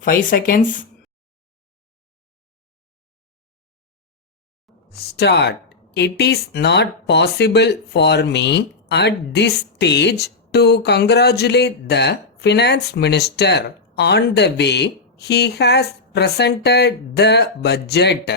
5 seconds. Start. It is not possible for me at this stage to congratulate the finance minister on the way he has presented the budget.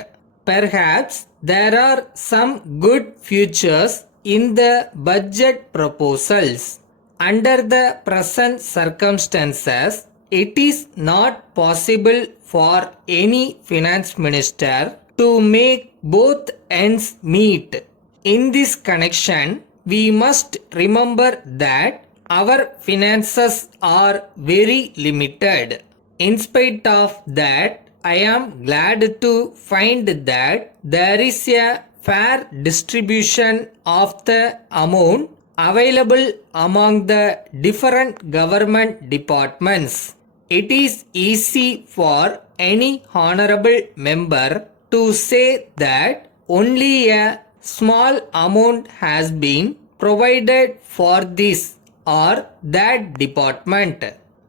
Perhaps there are some good features in the budget proposals. Under the present circumstances, it is not possible for any finance minister to make both ends meet. In this connection, we must remember that our finances are very limited. In spite of that, I am glad to find that there is a fair distribution of the amount available among the different government departments. It is easy for any honorable member to say that only a small amount has been provided for this or that department.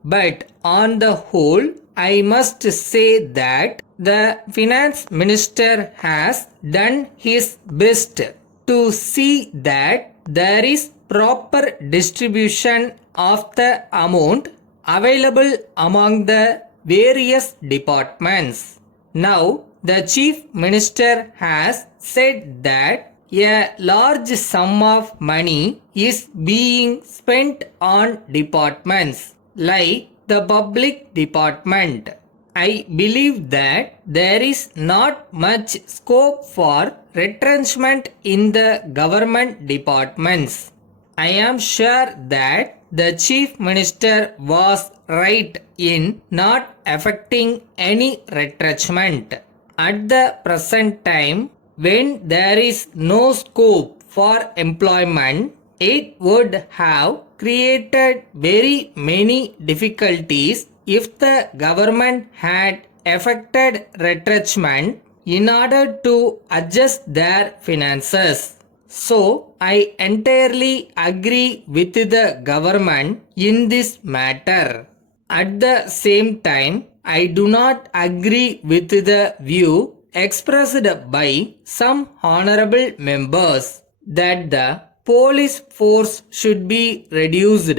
But on the whole, I must say that the finance minister has done his best to see that there is proper distribution of the amount available among the various departments. Now, the chief minister has said that a large sum of money is being spent on departments like the public department. I believe that there is not much scope for retrenchment in the government departments. I am sure that the chief minister was right in not affecting any retrenchment. At the present time, when there is no scope for employment, it would have created very many difficulties if the government had effected retrenchment in order to adjust their finances. So, I entirely agree with the government in this matter. At the same time, I do not agree with the view expressed by some honorable members that the police force should be reduced.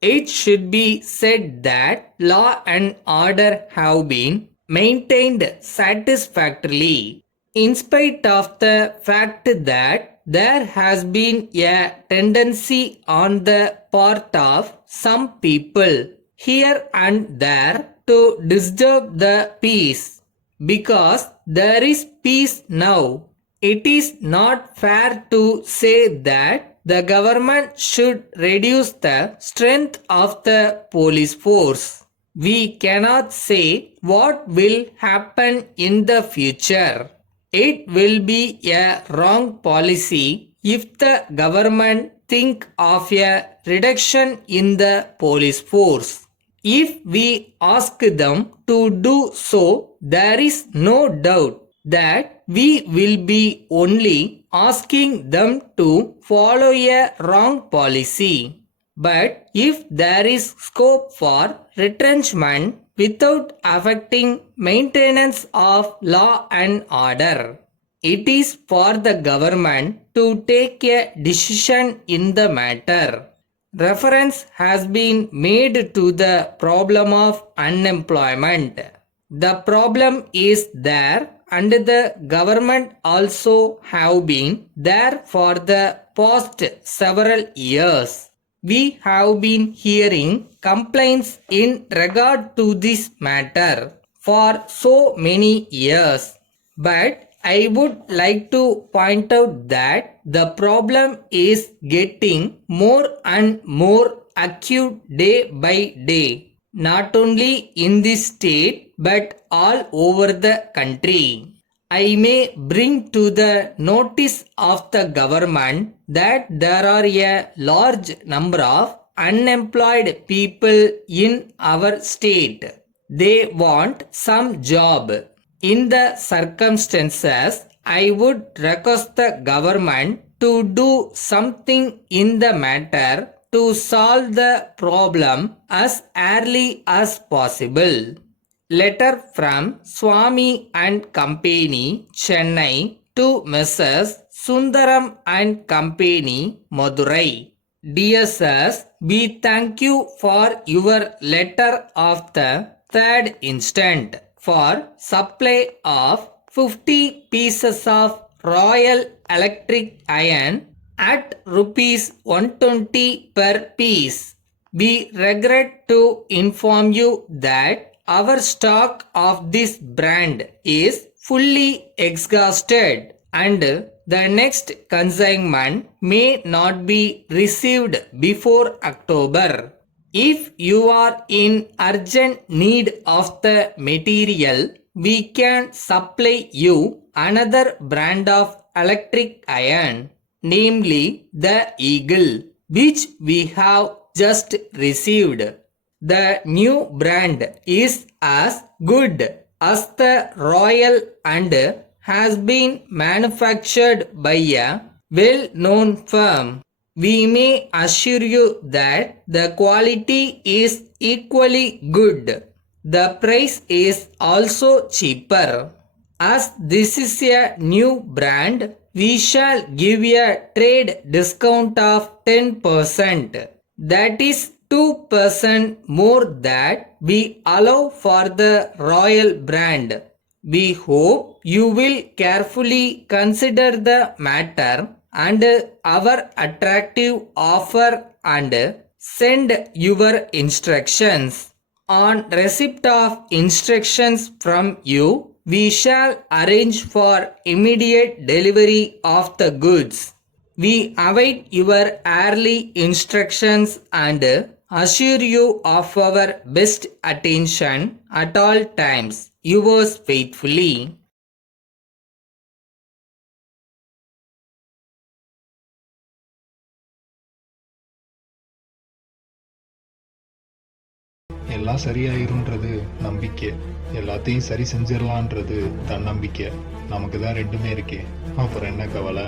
It should be said that law and order have been maintained satisfactorily in spite of the fact that there has been a tendency on the part of some people here and there to disturb the peace. Because there is peace now, it is not fair to say that the government should reduce the strength of the police force. We cannot say what will happen in the future. It will be a wrong policy if the government think of a reduction in the police force. If we ask them to do so, there is no doubt that we will be only asking them to follow a wrong policy. But if there is scope for retrenchment without affecting maintenance of law and order, it is for the government to take a decision in the matter. Reference has been made to the problem of unemployment. The problem is there and the government also have been there for the past several years. We have been hearing complaints in regard to this matter for so many years. But I would like to point out that the problem is getting more and more acute day by day, not only in this state but all over the country. I may bring to the notice of the government that there are a large number of unemployed people in our state. They want some job. In the circumstances, I would request the government to do something in the matter to solve the problem as early as possible. Letter from Swami and Company, Chennai to Messrs. Sundaram and Company, Madurai. Dear sirs, we thank you for your letter of the 3rd instant for supply of 50 pieces of Royal Electric Iron at rupees 120 per piece. We regret to inform you that our stock of this brand is fully exhausted and the next consignment may not be received before October. If you are in urgent need of the material, we can supply you another brand of electric iron, namely the Eagle, which we have just received. The new brand is as good as the Royal and has been manufactured by a well-known firm. We may assure you that the quality is equally good. The price is also cheaper. As this is a new brand, we shall give a trade discount of 10%. That is 2% more that we allow for the Royal brand. We hope you will carefully consider the matter and our attractive offer and send your instructions. On receipt of instructions from you, we shall arrange for immediate delivery of the goods. We await your early instructions and assure you of our best attention at all times. Yours faithfully. எல்லாம் சரியாயிரும்ன்றது நம்பிக்கை, எல்லாத்தையும் சரி செஞ்சிடலான்றது தன்னம்பிக்கை. நமக்கு தான் ரெண்டுமே இருக்கே, அப்புறம் என்ன கவலை?